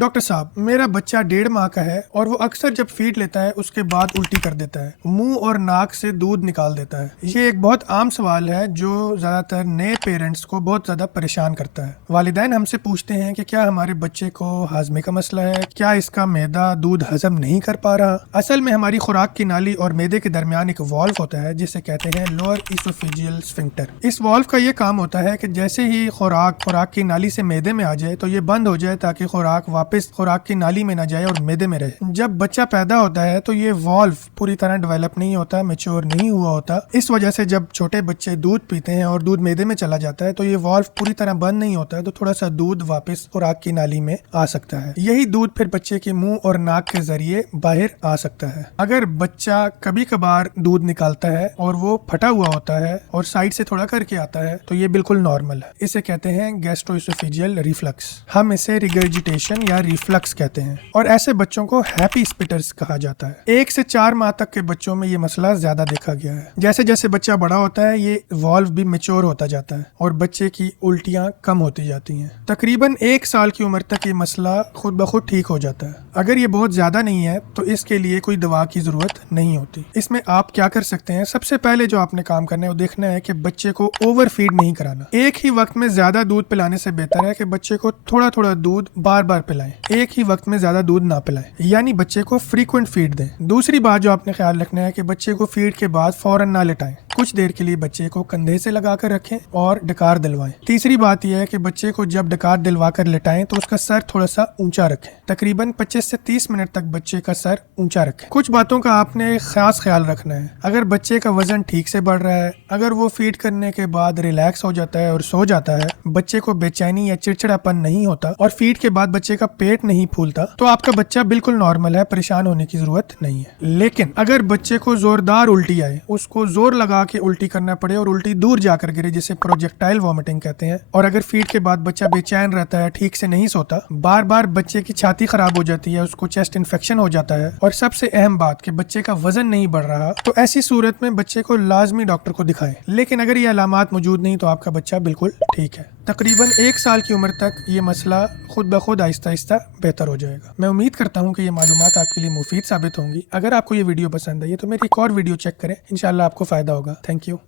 Doctor साहब, मेरा बच्चा 1.5 माह का है और वो अक्सर जब फीड लेता है उसके बाद उल्टी कर देता है, मुंह और नाक से दूध निकाल देता है। ये एक बहुत आम सवाल है जो ज्यादातर नए पेरेंट्स को बहुत ज्यादा परेशान करता है। वालिदैन हमसे पूछते हैं कि क्या हमारे बच्चे को हाजमे का मसला है, क्या इसका मैदा दूध हजम नहीं कर पा रहा। असल में हमारी खुराक की नाली और मैदे के दरमियान एक वॉल्व होता है जिसे कहते हैं लोअर इसोफेजियल स्फिंक्टर। इस वॉल्व का ये काम होता है कि जैसे ही खुराक की नाली से मैदे में आ जाए तो ये बंद हो जाए ताकि खुराक वापस खुराक की नाली में ना जाए और मैदे में रहे। जब बच्चा पैदा होता है तो ये वॉल्व पूरी तरह डेवलप नहीं होता, मैच्योर नहीं हुआ होता। इस वजह से जब छोटे बच्चे दूध पीते हैं और दूध मैदे में चला जाता है तो ये वॉल्व पूरी तरह बंद नहीं होता है, तो थोड़ा सा दूध वापस खुराक की नाली में आ सकता है। यही दूध फिर बच्चे के मुंह और नाक के जरिए बाहर आ सकता है। अगर बच्चा कभी कभार दूध निकालता है और वो फटा हुआ होता है और साइड से थोड़ा करके आता है तो ये बिल्कुल नॉर्मल है। इसे कहते हैं गैस्ट्रोइसोफेजियल रिफ्लक्स। हम इसे रिगर्जिटेशन या रिफ्लक्स कहते हैं और ऐसे बच्चों को हैप्पी स्पिटर्स कहा जाता है। 1 से 4 माह तक के बच्चों में ये मसला ज्यादा देखा गया है। जैसे जैसे बच्चा बड़ा होता है ये वॉल्व भी मैच्योर होता जाता है और बच्चे की उल्टियां कम होती जाती हैं। तकरीबन 1 साल की उम्र तक ये मसला खुद ब खुद ठीक हो जाता है। अगर ये बहुत ज्यादा नहीं है तो इसके लिए कोई दवा की जरूरत नहीं होती। इसमें आप क्या कर सकते हैं, सबसे पहले जो आपने काम करना है वो देखना है कि बच्चे को ओवर फीड नहीं कराना। एक ही वक्त में ज्यादा दूध पिलाने से बेहतर है कि बच्चे को थोड़ा थोड़ा दूध बार बार पिलाएं। एक ही वक्त में ज्यादा दूध ना पिलाएं, यानी बच्चे को फ्रीक्वेंट फीड दें। दूसरी बात जो आपने ख्याल रखना है कि बच्चे को फीड के बाद फौरन ना लेटाएं। कुछ देर के लिए बच्चे को कंधे से लगा कर रखें और डकार दिलवाएं। तीसरी बात यह है कि बच्चे को जब डकार दिलवा कर लेटाएं तो उसका सर थोड़ा सा ऊंचा रखें। तकरीबन 25 से 30 मिनट तक बच्चे का सर ऊंचा रखें। कुछ बातों का आपने खास ख्याल रखना है। अगर बच्चे का वजन ठीक से बढ़ रहा है, अगर वो फीड करने के बाद रिलैक्स हो जाता है और सो जाता है, बच्चे को बेचैनी या चिड़चिड़ापन नहीं होता और फीड के बाद बच्चे का पेट नहीं फूलता, तो आपका बच्चा बिल्कुल नॉर्मल है, परेशान होने की जरूरत नहीं है। लेकिन अगर बच्चे को जोरदार उल्टी आए, उसको जोर लगा के उल्टी करना पड़े और उल्टी दूर जाकर गिरे, जिसे प्रोजेक्टाइल वॉमिटिंग कहते हैं, और अगर फीड के बाद बच्चा बेचैन रहता है, ठीक से नहीं सोता, बार बार बच्चे की छाती खराब हो जाती है, उसको चेस्ट इन्फेक्शन हो जाता है, और सबसे अहम बात कि बच्चे का वजन नहीं बढ़ रहा, तो ऐसी सूरत में बच्चे को लाजमी डॉक्टर को दिखाएं। लेकिन अगर ये अलामात मौजूद नहीं तो आपका बच्चा बिल्कुल ठीक है। तकरीबन 1 साल की उम्र तक ये मसला खुद ब खुद आहिस्ता आहिस्ता बेहतर हो जाएगा। मैं उम्मीद करता हूँ कि ये मालूमात आपके लिए मुफीद साबित होंगी। अगर आपको ये वीडियो पसंद आई है तो मेरी एक और वीडियो चेक करें, इंशाल्लाह आपको फायदा होगा। Thank you.